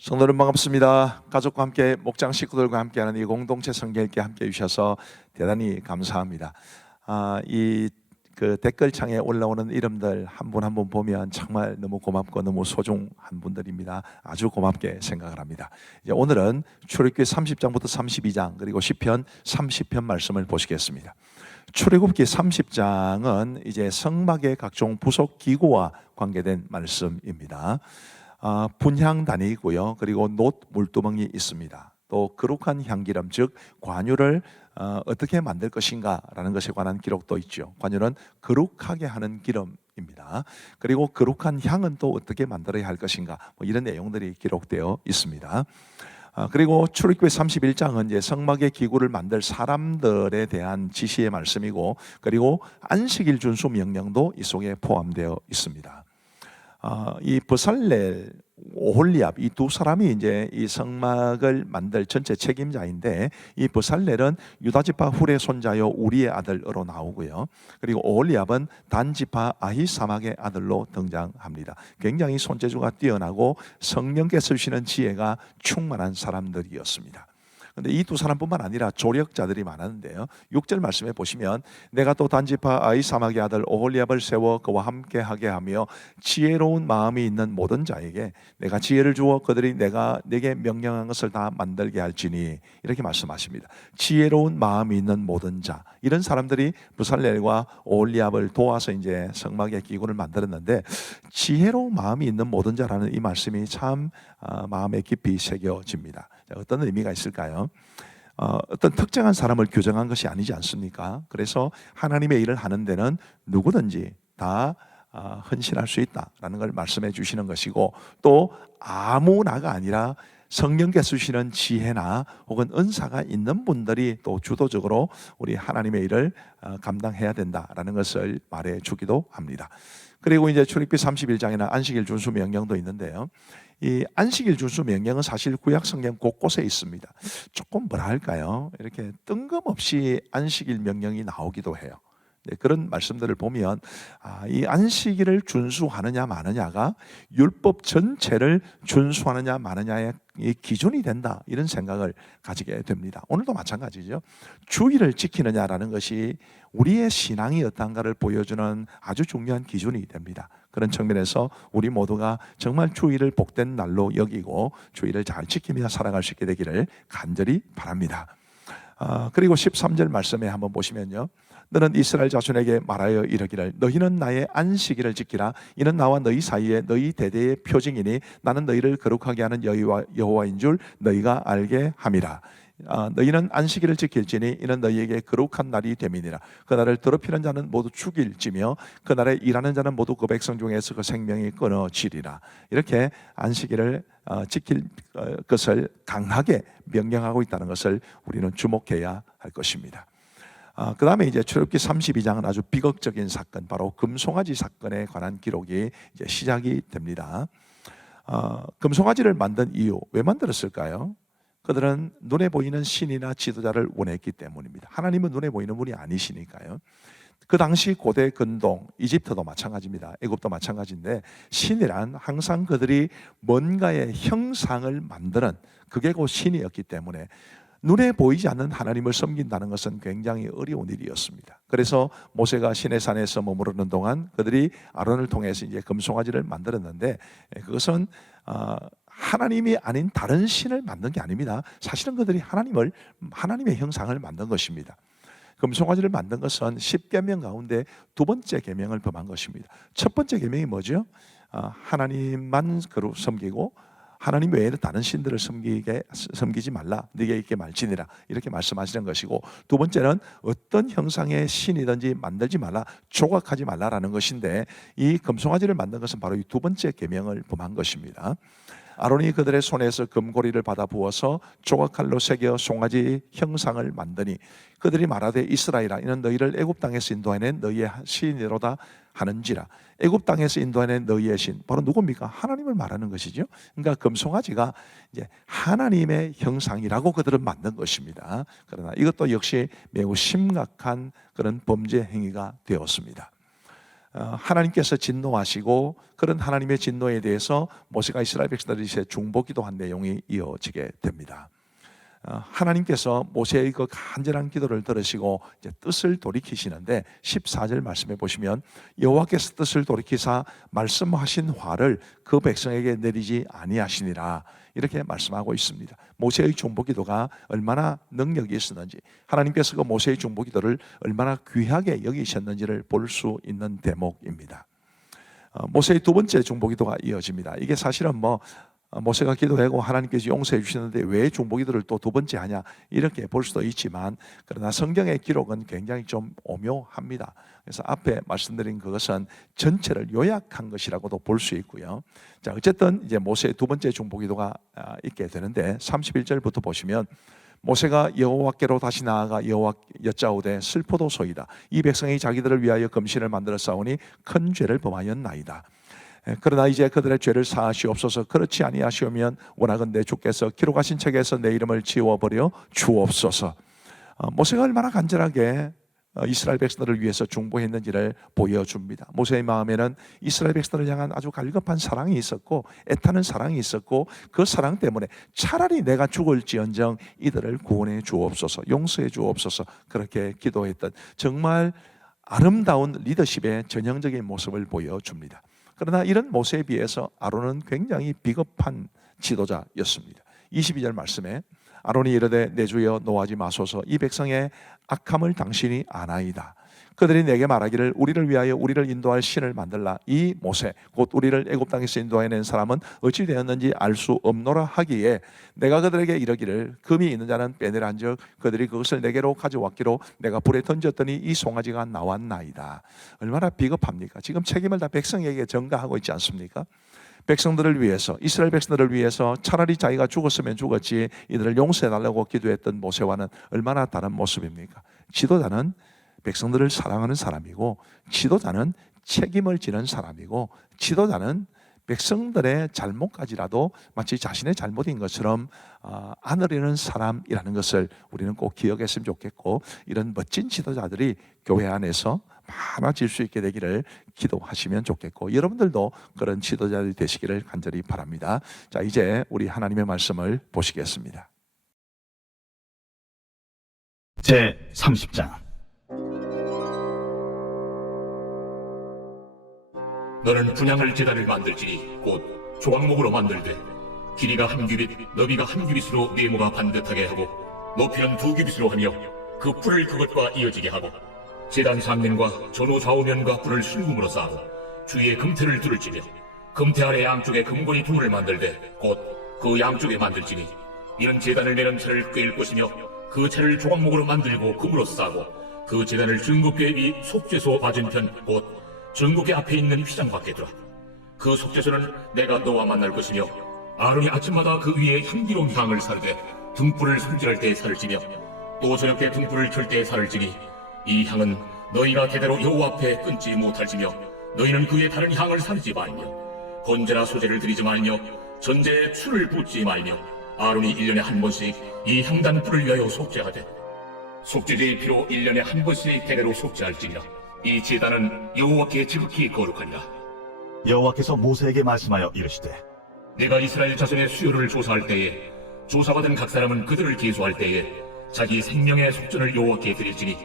성도는 반갑습니다. 가족과 함께 목장 식구들과 함께하는 이 공동체 성경 읽기 함께 해주셔서 대단히 감사합니다. 이 댓글창에 올라오는 이름들 한 분 한 분 보면 정말 너무 고맙고 너무 소중한 분들입니다. 아주 고맙게 생각을 합니다. 이제 오늘은 출애굽기 30장부터 32장 그리고 시편 30편 말씀을 보시겠습니다. 출애굽기 30장은 이제 성막의 각종 부속 기구와 관계된 말씀입니다. 분향단이고요. 그리고 놋 물두멍이 있습니다. 또 거룩한 향기름, 즉 관유를 어떻게 만들 것인가라는 것에 관한 기록도 있죠. 관유는 거룩하게 하는 기름입니다. 그리고 거룩한 향은 또 어떻게 만들어야 할 것인가, 이런 내용들이 기록되어 있습니다. 그리고 출애굽기 31장은 이제 성막의 기구를 만들 사람들에 대한 지시의 말씀이고, 그리고 안식일 준수 명령도 이 속에 포함되어 있습니다. 이 버살렐, 오홀리압 이 두 사람이 이제 이 성막을 만들 전체 책임자인데, 이 버살렐은 유다지파 훌의 손자요 우리의 아들으로 나오고요. 그리고 오홀리압은 단지파 아히사막의 아들로 등장합니다. 굉장히 손재주가 뛰어나고 성령께서 주시는 지혜가 충만한 사람들이었습니다. 근데 이 두 사람뿐만 아니라 조력자들이 많았는데요. 6절 말씀에 보시면 내가 또 단지파 아히사막의 아들 오홀리압을 세워 그와 함께 하게 하며 지혜로운 마음이 있는 모든 자에게 내가 지혜를 주어 그들이 내가 내게 명령한 것을 다 만들게 할지니, 이렇게 말씀하십니다. 지혜로운 마음이 있는 모든 자, 이런 사람들이 브살렐과 오홀리압을 도와서 이제 성막의 기구를 만들었는데, 지혜로운 마음이 있는 모든 자라는 이 말씀이 참 마음에 깊이 새겨집니다. 어떤 의미가 있을까요? 어떤 특정한 사람을 규정한 것이 아니지 않습니까? 그래서 하나님의 일을 하는 데는 누구든지 다 헌신할 수 있다라는 걸 말씀해 주시는 것이고, 또 아무나가 아니라 성령께서 주시는 지혜나 혹은 은사가 있는 분들이 또 주도적으로 우리 하나님의 일을 감당해야 된다라는 것을 말해 주기도 합니다. 그리고 이제 출애굽기 31장에는 안식일 준수 명령도 있는데요. 이 안식일 준수 명령은 사실 구약 성경 곳곳에 있습니다. 조금 뭐라 할까요? 이렇게 뜬금없이 안식일 명령이 나오기도 해요. 그런 말씀들을 보면 이 안식일을 준수하느냐 마느냐가 율법 전체를 준수하느냐 마느냐의 기준이 된다, 이런 생각을 가지게 됩니다. 오늘도 마찬가지죠. 주일을 지키느냐라는 것이 우리의 신앙이 어떤가를 보여주는 아주 중요한 기준이 됩니다. 그런 측면에서 우리 모두가 정말 주일을 복된 날로 여기고 주일을 잘 지키며 살아갈 수 있게 되기를 간절히 바랍니다. 그리고 13절 말씀에 한번 보시면요, 너는 이스라엘 자손에게 말하여 이르기를 너희는 나의 안식일을 지키라. 이는 나와 너희 사이에 너희 대대의 표징이니 나는 너희를 거룩하게 하는 여호와인 줄 너희가 알게 함이라. 너희는 안식일을 지킬지니 이는 너희에게 거룩한 날이 됨이니라. 그 날을 더럽히는 자는 모두 죽일지며 그 날에 일하는 자는 모두 그 백성 중에서 그 생명이 끊어지리라. 이렇게 안식일을 지킬 것을 강하게 명령하고 있다는 것을 우리는 주목해야 할 것입니다. 그 다음에 이제 출애굽기 32장은 아주 비극적인 사건, 바로 금송아지 사건에 관한 기록이 이제 시작이 됩니다. 금송아지를 만든 이유, 왜 만들었을까요? 그들은 눈에 보이는 신이나 지도자를 원했기 때문입니다. 하나님은 눈에 보이는 분이 아니시니까요. 그 당시 고대 근동, 이집트도 마찬가지입니다. 애굽도 마찬가지인데, 신이란 항상 그들이 뭔가의 형상을 만드는, 그게 곧 신이었기 때문에 눈에 보이지 않는 하나님을 섬긴다는 것은 굉장히 어려운 일이었습니다. 그래서 모세가 시내산에서 머무르는 동안 그들이 아론을 통해서 이제 금송아지를 만들었는데, 그것은 하나님이 아닌 다른 신을 만든 게 아닙니다. 사실은 그들이 하나님의 형상을 만든 것입니다. 금송아지를 만든 것은 10계명 가운데 두 번째 계명을 범한 것입니다. 첫 번째 계명이 뭐죠? 하나님만 섬기고 하나님 외에는 다른 신들을 섬기지 말라. 네게 있게 말지니라. 이렇게 말씀하시는 것이고, 두 번째는 어떤 형상의 신이든지 만들지 말라, 조각하지 말라라는 것인데, 이 금송아지를 만든 것은 바로 이 두 번째 계명을 범한 것입니다. 아론이 그들의 손에서 금고리를 받아 부어서 조각칼로 새겨 송아지 형상을 만드니 그들이 말하되 이스라엘아, 이는 너희를 애굽 땅에서 인도해낸 너희의 신이로다 하는지라. 애굽 땅에서 인도해낸 너희의 신, 바로 누굽니까? 하나님을 말하는 것이죠. 그러니까 금송아지가 이제 하나님의 형상이라고 그들은 만든 것입니다. 그러나 이것도 역시 매우 심각한 그런 범죄 행위가 되었습니다. 하나님께서 진노하시고 그런 하나님의 진노에 대해서 모세가 이스라엘 백성들이 중보기도한 내용이 이어지게 됩니다. 하나님께서 모세의 그 간절한 기도를 들으시고 이제 뜻을 돌이키시는데 14절 말씀해 보시면 여호와께서 뜻을 돌이키사 말씀하신 화를 그 백성에게 내리지 아니하시니라 이렇게 말씀하고 있습니다. 모세의 중보기도가 얼마나 능력이 있었는지, 하나님께서 그 모세의 중보기도를 얼마나 귀하게 여기셨는지를 볼 수 있는 대목입니다. 모세의 두 번째 중보기도가 이어집니다. 이게 사실은 모세가 기도하고 하나님께서 용서해 주시는데 왜 중보기도를 또 두 번째 하냐 이렇게 볼 수도 있지만, 그러나 성경의 기록은 굉장히 좀 오묘합니다. 그래서 앞에 말씀드린 그것은 전체를 요약한 것이라고도 볼 수 있고요. 자, 어쨌든 이제 모세의 두 번째 중보기도가 있게 되는데 31절부터 보시면 모세가 여호와께로 다시 나아가 여호와 여짜오되 슬포도소이다. 이 백성이 자기들을 위하여 금신을 만들어 싸우니 큰 죄를 범하였나이다. 그러나 이제 그들의 죄를 사하시옵소서. 그렇지 아니하시오면 원하건대 주께서 기록하신 책에서 내 이름을 지워버려 주옵소서. 모세가 얼마나 간절하게 이스라엘 백성들을 위해서 중보했는지를 보여줍니다. 모세의 마음에는 이스라엘 백성들을 향한 아주 갈급한 사랑이 있었고 애타는 사랑이 있었고, 그 사랑 때문에 차라리 내가 죽을지언정 이들을 구원해 주옵소서, 용서해 주옵소서 그렇게 기도했던 정말 아름다운 리더십의 전형적인 모습을 보여줍니다. 그러나 이런 모세에 비해서 아론은 굉장히 비겁한 지도자였습니다. 22절 말씀에 아론이 이르되 내 주여 노하지 마소서, 이 백성의 악함을 당신이 아나이다. 그들이 내게 말하기를 우리를 위하여 우리를 인도할 신을 만들라. 이 모세 곧 우리를 애굽 땅에서 인도해낸 사람은 어찌 되었는지 알 수 없노라 하기에 내가 그들에게 이르기를 금이 있는 자는 빼내란즉 그들이 그것을 내게로 가져왔기로 내가 불에 던졌더니 이 송아지가 나왔나이다. 얼마나 비겁합니까? 지금 책임을 다 백성에게 전가하고 있지 않습니까? 백성들을 위해서, 이스라엘 백성들을 위해서 차라리 자기가 죽었으면 죽었지 이들을 용서해달라고 기도했던 모세와는 얼마나 다른 모습입니까? 지도자는 백성들을 사랑하는 사람이고, 지도자는 책임을 지는 사람이고, 지도자는 백성들의 잘못까지라도 마치 자신의 잘못인 것처럼 안으려는 사람이라는 것을 우리는 꼭 기억했으면 좋겠고, 이런 멋진 지도자들이 교회 안에서 많아질 수 있게 되기를 기도하시면 좋겠고, 여러분들도 그런 지도자들이 되시기를 간절히 바랍니다. 자, 이제 우리 하나님의 말씀을 보시겠습니다. 제 30장. 너는 분향할 제단을 만들지니 곧 조각목으로 만들되 길이가 한 규빗 너비가 한 규빗으로 네모가 반듯하게 하고 높이는 2규빗으로 하며 그 풀을 그것과 이어지게 하고 제단 상면과 전후 좌우면과 뿔을 순금으로 쌓고 주위에 금태를 두를지며 금태 아래 양쪽에 금고리 둥을 만들되 곧 그 양쪽에 만들지니 이는 제단을 매는 채를 꿰일 것이며 그 채를 조각목으로 만들고 금으로 싸고 그 제단을 증거궤 위 속죄소 맞은편 곧 증거궤 앞에 있는 휘장 밖에 두라. 그 속죄소는 내가 너와 만날 것이며 아론이 아침마다 그 위에 향기로운 향을 사르되 등불을 손질할 때에 사를지며 또 저녁에 등불을 켤 때에 사를지니 이 향은 너희가 대대로 여호와 앞에 끊지 못할지며 너희는 그의 다른 향을 사르지 말며 번제나 소제를 드리지 말며 전제에 술을 붓지 말며 아론이 1년에 한 번씩 이 향단 불을 위하여 속죄하되 속죄제의 피로 1년에 한 번씩 대대로 속죄할지니라. 이 제단은 여호와께 지극히 거룩하니라. 여호와께서 모세에게 말씀하여 이르시되 내가 이스라엘 자손의 수요를 조사할 때에 조사받은 각 사람은 그들을 계수할 때에 자기 생명의 속전을 여호와께 드릴지니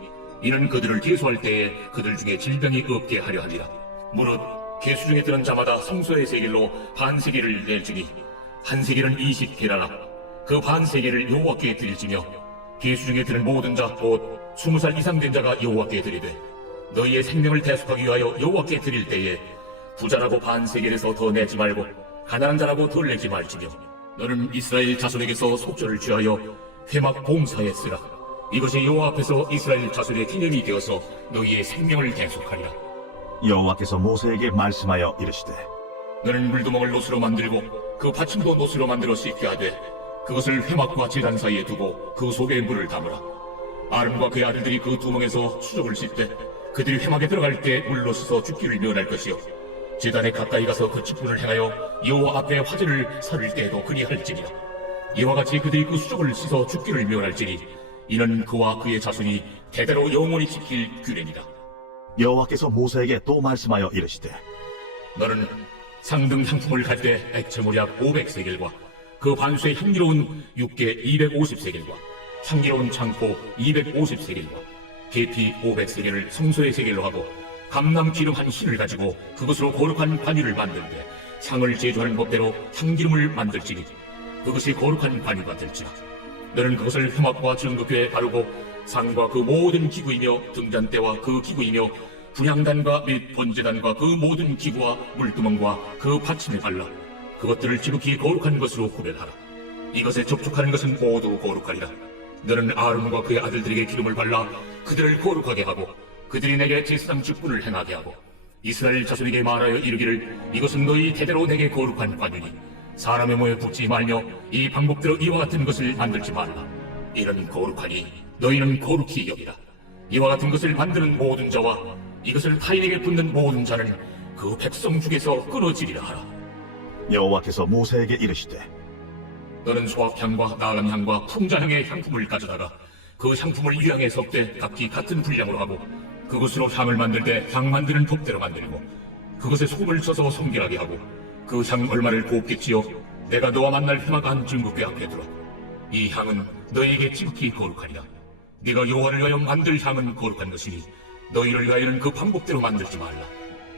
이는 그들을 계수할 때에 그들 중에 질병이 없게 하려 하니라. 무릇 계수 중에 드는 자마다 성소의 세겔로 반세겔을 낼지니 한 세겔은 20게라라. 그 반세겔을 여호와께 드릴지며 계수 중에 드는 모든 자 곧 20살 이상 된 자가 여호와께 드리되 너희의 생명을 대속하기 위하여 여호와께 드릴 때에 부자라고 반세겔에서 더 내지 말고 가난한 자라고 덜 내지 말지며 너는 이스라엘 자손에게서 속죄를 취하여 회막 봉사에 쓰라. 이것이 여호와 앞에서 이스라엘 자손의 기념이 되어서 너희의 생명을 대속하리라. 여호와께서 모세에게 말씀하여 이르시되 너는 물두멍을 노스로 만들고 그 받침도 노스로 만들어 씻게 하되 그것을 회막과 제단 사이에 두고 그 속에 물을 담으라. 아론과 그의 아들들이 그 두멍에서 수족을 씻되 그들이 회막에 들어갈 때 물로 씻어 죽기를 면할 것이요 제단에 가까이 가서 그 직분을 행하여 여호와 앞에 화제를 사를 때에도 그리 할지니라. 이와 같이 그들이 그 수족을 씻어 죽기를 면할지니 이는 그와 그의 자손이 대대로 영원히 지킬 규례니라. 여호와께서 모세에게 또 말씀하여 이르시되 너는 상등 향품을 갈 때 액체무약 500세겔과 그 반수의 향기로운 육개 250세겔과 향기로운 창포 250세겔과 계피 500세겔을 성소의 세겔로 하고 감람 기름 한 흰을 가지고 그것으로 거룩한 관유를 만들되 향을 제조하는 법대로 향기름을 만들지니 그것이 거룩한 관유가 될지라. 너는 그것을 회막과 증거궤에 바르고 상과 그 모든 기구이며 등잔대와 그 기구이며 분향단과 및 번제단과 그 모든 기구와 물두멍과 그 받침에 발라 그것들을 지극히 거룩한 것으로 구별하라. 이것에 접촉하는 것은 모두 거룩하리라. 너는 아론과 그의 아들들에게 기름을 발라 그들을 거룩하게 하고 그들이 내게 제사장 직분을 행하게 하고 이스라엘 자손에게 말하여 이르기를 이것은 너희 대대로 내게 거룩한 관유니 사람의 모에 붙지 말며 이 방법대로 이와 같은 것을 만들지 말라. 이는 거룩하니 너희는 거룩히 여기라. 이와 같은 것을 만드는 모든 자와 이것을 타인에게 붙는 모든 자는 그 백성 중에서 끊어지리라 하라. 여호와께서 모세에게 이르시되 너는 소악향과 나감향과 풍자향의 향품을 가져다가 그 향품을 유향에 섞되 각기 같은 분량으로 하고 그것으로 향을 만들 때 향 만드는 법대로 만들고 그것에 소금을 써서 성결하게 하고 그 향 얼마를 곱게 찌어 내가 너와 만날 회막 안 증거궤 앞에 두라. 이 향은 너희에게 지극히 거룩하리라. 네가 여호와를 위하여 만들 향은 거룩한 것이니 너희를 위하여는 그 방법대로 만들지 말라.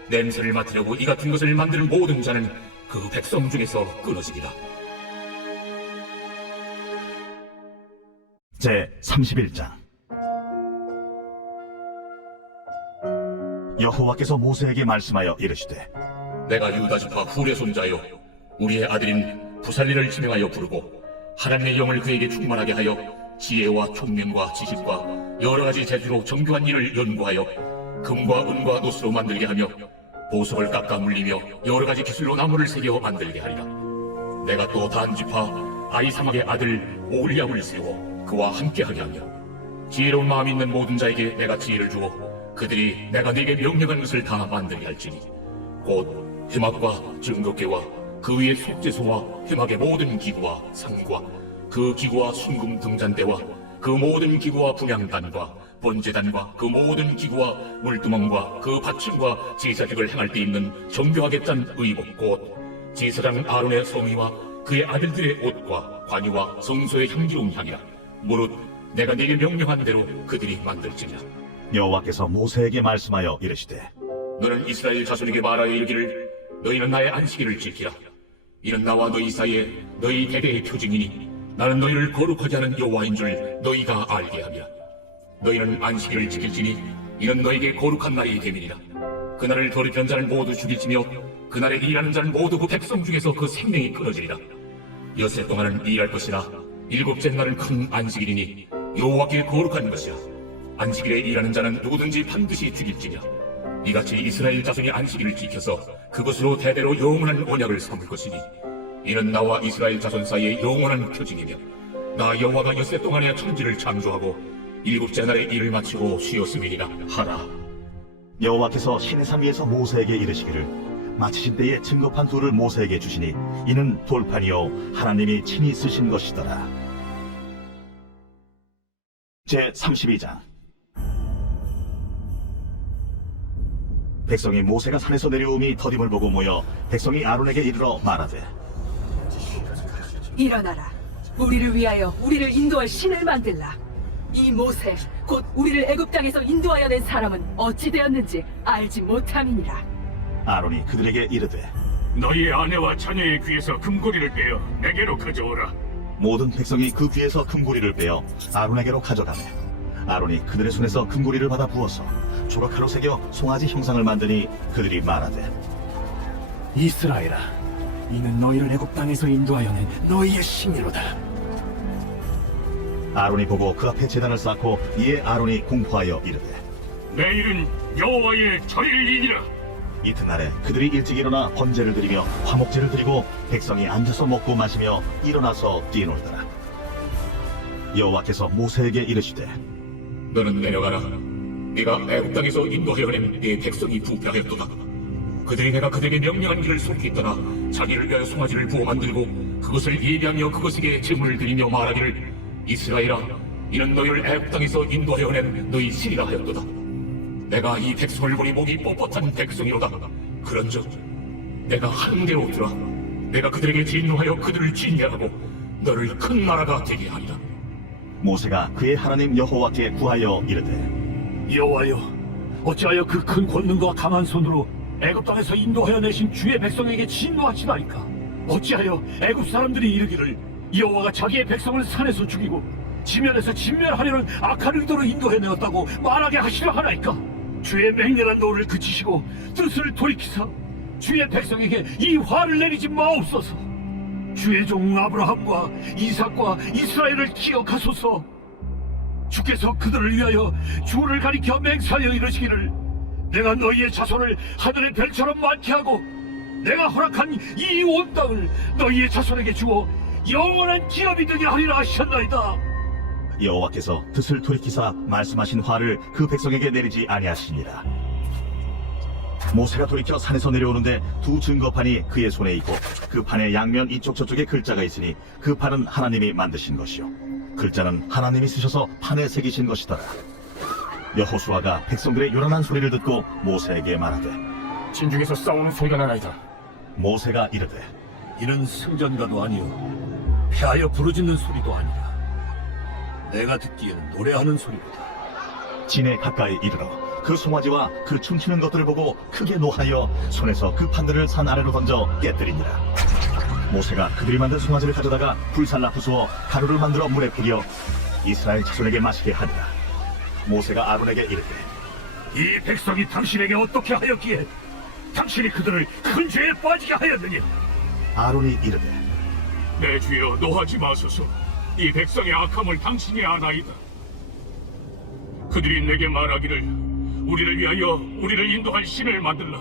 냄새를 맡으려고 이 같은 것을 만드는 모든 자는 그 백성 중에서 끊어지리라. 제 31장 여호와께서 모세에게 말씀하여 이르시되 내가 유다 지파 훌의 손자여 우리의 아들인 부살리를 지명하여 부르고 하나님의 영을 그에게 충만하게 하여 지혜와 총명과 지식과 여러 가지 재주로 정교한 일을 연구하여 금과 은과 노스로 만들게 하며 보석을 깎아 물리며 여러 가지 기술로 나무를 새겨 만들게 하리라. 내가 또 단 지파 아이사막의 아들 오홀리압을 세워 그와 함께하게 하며 지혜로운 마음 있는 모든 자에게 내가 지혜를 주어 그들이 내가 네게 명령한 것을 다 만들게 할지니 곧 회막과 증거궤와 그 위에 속죄소와 회막의 모든 기구와 상과 그 기구와 순금 등잔대와 그 모든 기구와 분향단과 번제단과 그 모든 기구와 물두멍과 그 받침과 제사직을 행할 때 입는 정교하게 짠 의복 곧 제사장 아론의 성의와 그의 아들들의 옷과 관유와 성소의 향기로운 향이라. 무릇 내가 네게 명령한 대로 그들이 만들지니라. 여호와께서 모세에게 말씀하여 이르시되 너는 이스라엘 자손에게 말하여 이르기를 너희는 나의 안식일을 지키라. 이는 나와 너희 사이에 너희 대대의 표징이니 나는 너희를 거룩하게 하는 여호와인 줄 너희가 알게 함이라. 너희는 안식일을 지킬지니 이는 너희에게 거룩한 날이 됨이니라. 그날을 더럽힌 자는 모두 죽일지며 그날에 일하는 자는 모두 그 백성 중에서 그 생명이 끊어지리라. 엿새 동안은 일할 것이라 일곱째 날은 큰 안식일이니 여호와께 거룩한 것이라. 안식일에 일하는 자는 누구든지 반드시 죽일지니라. 이같이 이스라엘 자손이 안식일을 지켜서 그것으로 대대로 영원한 언약을 삼을 것이니 이는 나와 이스라엘 자손 사이의 영원한 표징이며 나 여호와가 엿새 동안에 천지를 창조하고 일곱째 날에 일을 마치고 쉬었음이니라 하라. 여호와께서 시내산 위에서 모세에게 이르시기를 마치신 때에 증거판 돌을 모세에게 주시니 이는 돌판이요 하나님이 친히 쓰신 것이더라. 제 32장 백성이 모세가 산에서 내려오니 더딤을 보고 모여 백성이 아론에게 이르러 말하되 일어나라. 우리를 위하여 우리를 인도할 신을 만들라. 이 모세 곧 우리를 애굽 땅에서 인도하여 낸 사람은 어찌 되었는지 알지 못함이니라. 아론이 그들에게 이르되 너희의 아내와 자녀의 귀에서 금고리를 빼어 내게로 가져오라. 모든 백성이 그 귀에서 금고리를 빼어 아론에게로 가져가매 아론이 그들의 손에서 금고리를 받아 부어서 조각칼로 새겨 송아지 형상을 만드니 그들이 말하되 이스라엘아, 이는 너희를 애굽 땅에서 인도하여 낸 너희의 신이로다. 아론이 보고 그 앞에 제단을 쌓고 이에 아론이 공포하여 이르되 내일은 여호와의 절일이니라. 이튿날에 그들이 일찍 일어나 번제를 드리며 화목제를 드리고 백성이 앉아서 먹고 마시며 일어나서 뛰놀더라. 여호와께서 모세에게 이르시되 너는 내려가라. 네가 애굽 땅에서 인도하여 낸 네 백성이 부패하였도다. 그들이 내가 그들에게 명령한 길을 속히 떠나 자기를 위하여 송아지를 부어 만들고 그것을 예비하며 그것에게 제물을 드리며 말하기를 이스라엘아, 이는 너희를 애굽 땅에서 인도하여 낸 너희 신이라 하였도다. 내가 이 백성을 보니 목이 뻣뻣한 백성이로다. 그런즉 내가 하는 대로 들어 내가 그들에게 진노하여 그들을 진멸하고 너를 큰 나라가 되게 하리라. 모세가 그의 하나님 여호와께 구하여 이르되 여호와여, 어찌하여 그 큰 권능과 강한 손으로 애굽 땅에서 인도하여 내신 주의 백성에게 진노하시나이까? 어찌하여 애굽 사람들이 이르기를 여호와가 자기의 백성을 산에서 죽이고 지면에서 진멸하려는 악한 의도로 인도해내었다고 말하게 하시려 하나이까? 주의 맹렬한 노를 그치시고 뜻을 돌이키사 주의 백성에게 이 화를 내리지 마옵소서. 주의 종 아브라함과 이삭과 이스라엘을 기억하소서. 주께서 그들을 위하여 주를 가리켜 맹세하여 이르시기를 내가 너희의 자손을 하늘의 별처럼 많게 하고 내가 허락한 이 온 땅을 너희의 자손에게 주어 영원한 기업이 되게 하리라 하셨나이다. 여호와께서 뜻을 돌이키사 말씀하신 화를 그 백성에게 내리지 아니하시니라. 모세가 돌이켜 산에서 내려오는데 두 증거판이 그의 손에 있고 그 판의 양면 이쪽 저쪽에 글자가 있으니 그 판은 하나님이 만드신 것이요 글자는 하나님이 쓰셔서 판에 새기신 것이더라. 여호수아가 백성들의 요란한 소리를 듣고 모세에게 말하되 진중에서 싸우는 소리가 나나이다. 모세가 이르되 이는 승전가도 아니요 패하여 부르짖는 소리도 아니라 내가 듣기에는 노래하는 소리로다. 진에 가까이 이르러 그 송아지와 그 춤추는 것들을 보고 크게 노하여 손에서 그 판들을 산 아래로 던져 깨뜨리니라. 모세가 그들이 만든 송아지를 가져다가 불살라 부수어 가루를 만들어 물에 뿌려 이스라엘 자손에게 마시게 하니라. 모세가 아론에게 이르되 이 백성이 당신에게 어떻게 하였기에 당신이 그들을 큰 죄에 빠지게 하였느냐? 아론이 이르되 내 주여 노하지 마소서. 이 백성의 악함을 당신이 아나이다. 그들이 내게 말하기를 우리를 위하여 우리를 인도할 신을 만들라.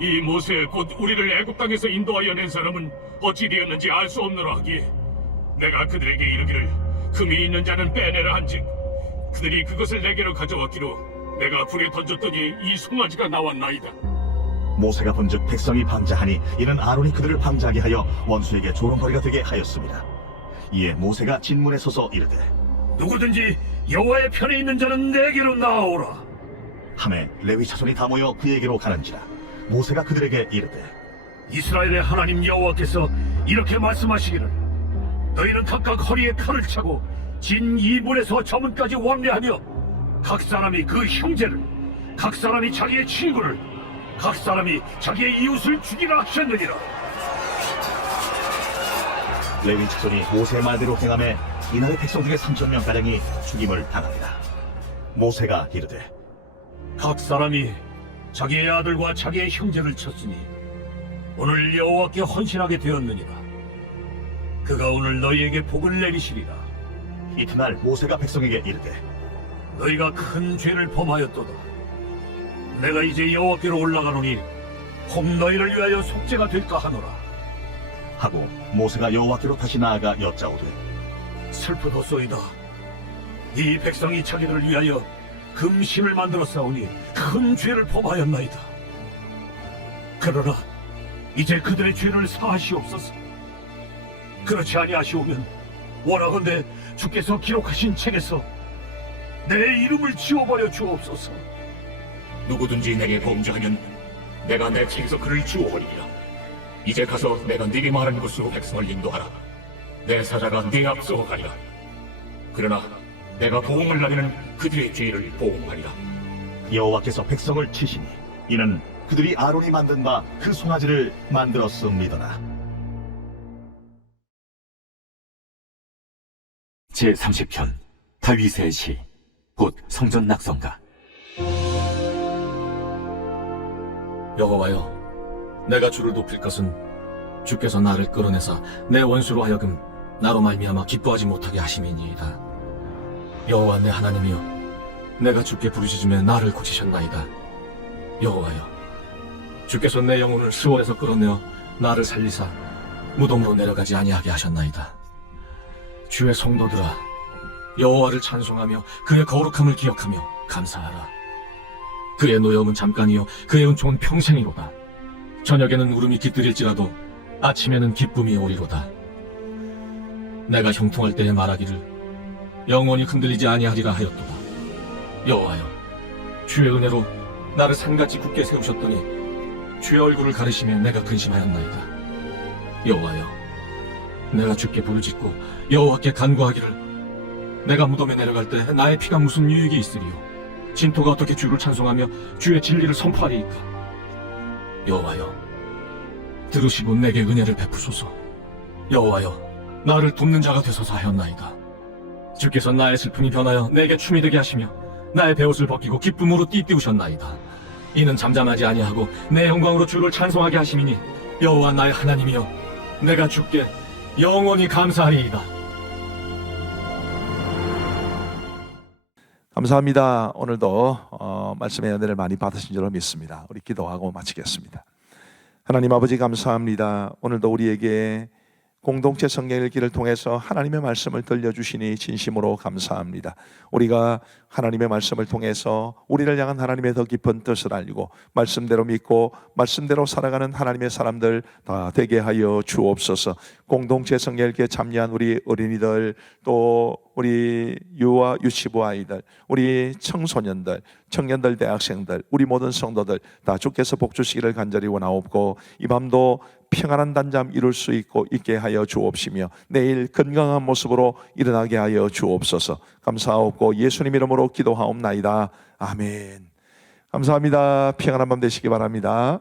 이 모세 곧 우리를 애굽 땅에서 인도하여 낸 사람은 어찌 되었는지 알 수 없노라 하기에 내가 그들에게 이르기를 금이 있는 자는 빼내라 한즉 그들이 그것을 내게로 가져왔기로 내가 불에 던졌더니 이 송아지가 나왔나이다. 모세가 본즉 백성이 방자하니 이는 아론이 그들을 방자하게 하여 원수에게 조롱거리가 되게 하였습니다. 이에 모세가 진문에 서서 이르되 누구든지 여호와의 편에 있는 자는 내게로 나아오라. 하매 레위 자손이 다 모여 그에게로 가는지라. 모세가 그들에게 이르되 이스라엘의 하나님 여호와께서 이렇게 말씀하시기를 너희는 각각 허리에 칼을 차고 진 2분에서 저문까지 왕래하며 각 사람이 그 형제를 각 사람이 자기의 친구를 각 사람이 자기의 이웃을 죽이라 하셨느니라. 레위 자손이 모세의 말대로 행하매 이날의 백성 중에 3,000명가량이 죽임을 당하니라. 모세가 이르되 각 사람이 자기의 아들과 자기의 형제를 쳤으니 오늘 여호와께 헌신하게 되었느니라. 그가 오늘 너희에게 복을 내리시리라. 이튿날 모세가 백성에게 이르되 너희가 큰 죄를 범하였도다. 내가 이제 여호와께로 올라가노니 혹 너희를 위하여 속죄가 될까 하노라. 하고 모세가 여호와께로 다시 나아가 여짜오되 슬프도소이다. 이 백성이 자기들을 위하여 금신을 만들어 싸우니 큰 죄를 범하였나이다. 그러나 이제 그들의 죄를 사하시옵소서. 그렇지 아니하시오면 원하건대 주께서 기록하신 책에서 내 이름을 지워버려 주옵소서. 누구든지 내게 범죄하면 내가 내 책에서 그를 지워버리리라. 이제 가서 내가 네게 말한 곳으로 백성을 인도하라. 내 사자가 네 앞서 가리라. 그러나 내가 보응을 나리는 그들의 죄를 보응하리라. 여호와께서 백성을 치시니 이는 그들이 아론이 만든 바 그 송아지를 만들었음이더라. 제30편 다윗의 시 곧 성전 낙성가. 여호와여, 내가 주를 높일 것은 주께서 나를 끌어내사 내 원수로 하여금 나로 말미암아 기뻐하지 못하게 하심이니이다. 여호와 내 하나님이여, 내가 주께 부르짖음에 나를 고치셨나이다. 여호와여, 주께서 내 영혼을 수월에서 끌어내어 나를 살리사 무덤으로 내려가지 아니하게 하셨나이다. 주의 성도들아, 여호와를 찬송하며 그의 거룩함을 기억하며 감사하라. 그의 노여움은 잠깐이요 그의 은총은 평생이로다. 저녁에는 울음이 깃들일지라도 아침에는 기쁨이 오리로다. 내가 형통할 때에 말하기를 영원히 흔들리지 아니하리라 하였도다. 여호와여, 주의 은혜로 나를 산같이 굳게 세우셨더니 주의 얼굴을 가리시며 내가 근심하였나이다. 여호와여, 내가 주께 부르짖고 여호와께 간구하기를 내가 무덤에 내려갈 때 나의 피가 무슨 유익이 있으리요? 진토가 어떻게 주를 찬송하며 주의 진리를 선포하리이까? 여호와여, 들으시고 내게 은혜를 베푸소서. 여호와여, 나를 돕는 자가 되소서 하였나이다. 주께서 나의 슬픔이 변하여 내게 춤이 되게 하시며 나의 베옷을 벗기고 기쁨으로 띠띠우셨나이다. 이는 잠잠하지 아니하고 내 영광으로 주를 찬송하게 하심이니 여호와 나의 하나님이여, 내가 주께 영원히 감사하리이다. 감사합니다. 오늘도 말씀의 은혜를 많이 받으신 줄로 믿습니다. 우리 기도하고 마치겠습니다. 하나님 아버지 감사합니다. 오늘도 우리에게 공동체 성경 읽기를 통해서 하나님의 말씀을 들려주시니 진심으로 감사합니다. 우리가 하나님의 말씀을 통해서 우리를 향한 하나님의 더 깊은 뜻을 알고 말씀대로 믿고 말씀대로 살아가는 하나님의 사람들 다 되게 하여 주옵소서. 공동체 성경 읽기에 참여한 우리 어린이들, 또 우리 유아 유치부 아이들, 우리 청소년들, 청년들, 대학생들, 우리 모든 성도들 다 주께서 복 주시기를 간절히 원하옵고, 이 밤도 평안한 단잠 이룰 수 있게 하여 주옵시며 내일 건강한 모습으로 일어나게 하여 주옵소서. 감사하옵고 예수님 이름으로 기도하옵나이다. 아멘. 감사합니다. 평안한 밤 되시기 바랍니다.